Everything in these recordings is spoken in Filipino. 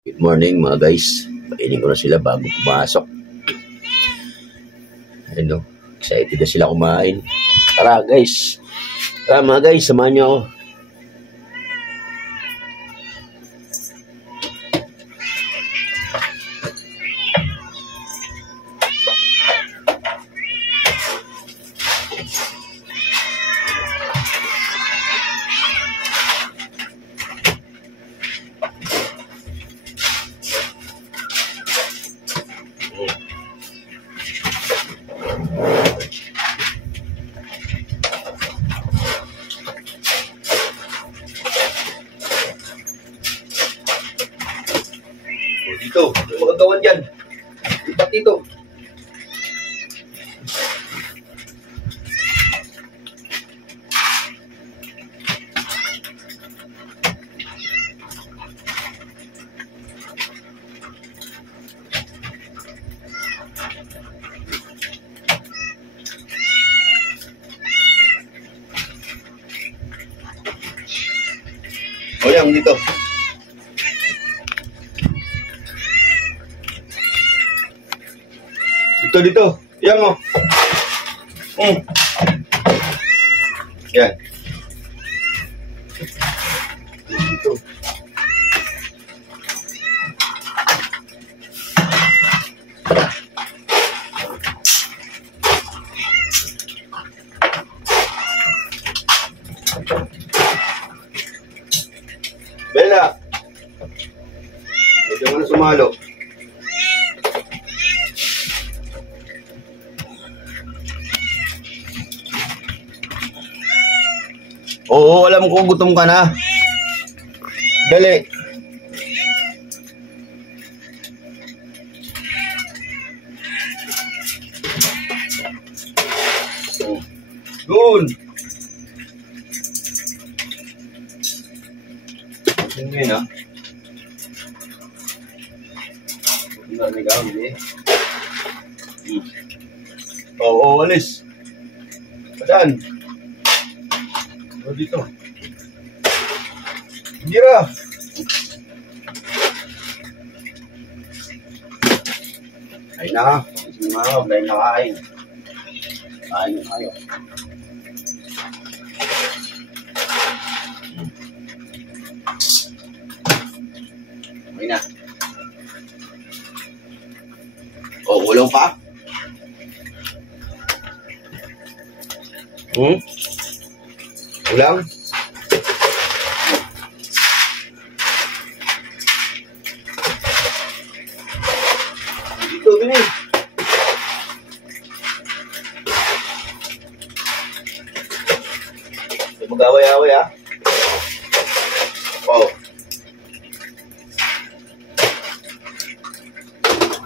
Good morning mga guys. Painin ko na sila bago pumasok. Ano, excited na sila kumain. Tara guys. Tara mga guys, samahan niyo ako. Dito, yung magagawan dyan. Lipat dito. O yan, dito. Dito. Yan mo. Yan. Dito. Bella. Huwag mo na sumalo. Oo, alam ko gutom ka na. Dali. Doon. Tingnan mo na. Oo, alis. Saan? Dito. Gira. Ay na. Ay na kain. Kain na kayo. Ay na. O, ulang pa? Ulang? Dito, bini. Mag-away-away, ha? Oh.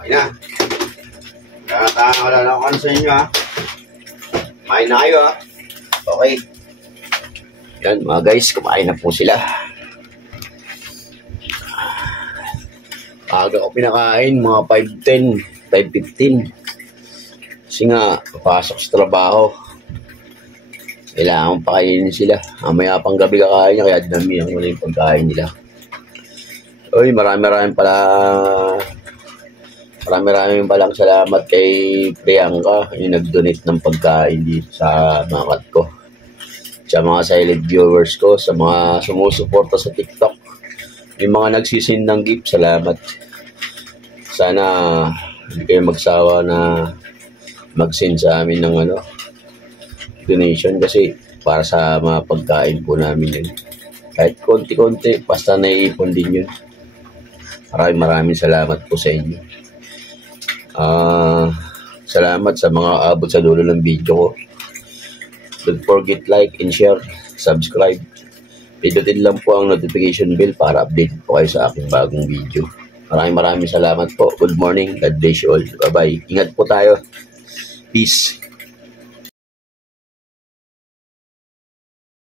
Okay na. Wala na ako sa inyo, ha? Kain na kayo, ha? Okay. Yan mga guys, kumain na po sila. Aga ko pinakain, mga 5:10, 5:15. Kasi nga, papasok sa trabaho. Kailangan pakainin sila. Mamaya pang gabi kakain niya, kaya dinamihan ko na yung pagkain nila. Uy, marami palang salamat kay Priyanka, yung nag-donate ng pagkain dito sa mga ko. Sa mga silent viewers ko, sa mga sumusuporta sa TikTok, yung mga nagsisin ng gift, salamat. Sana hindi kayo magsawa na mag-send sa amin ng donation kasi para sa mga pagkain po namin yun. Kahit konti-konti, basta naiipon din yun. Maraming salamat po sa inyo. Salamat sa mga abot sa dulo ng video ko. Don't forget like and share, subscribe. Pindutin lang po ang notification bell para update po kayo sa aking bagong video. Maraming salamat po. Good morning. God bless you all. Bye-bye. Ingat po tayo. Peace.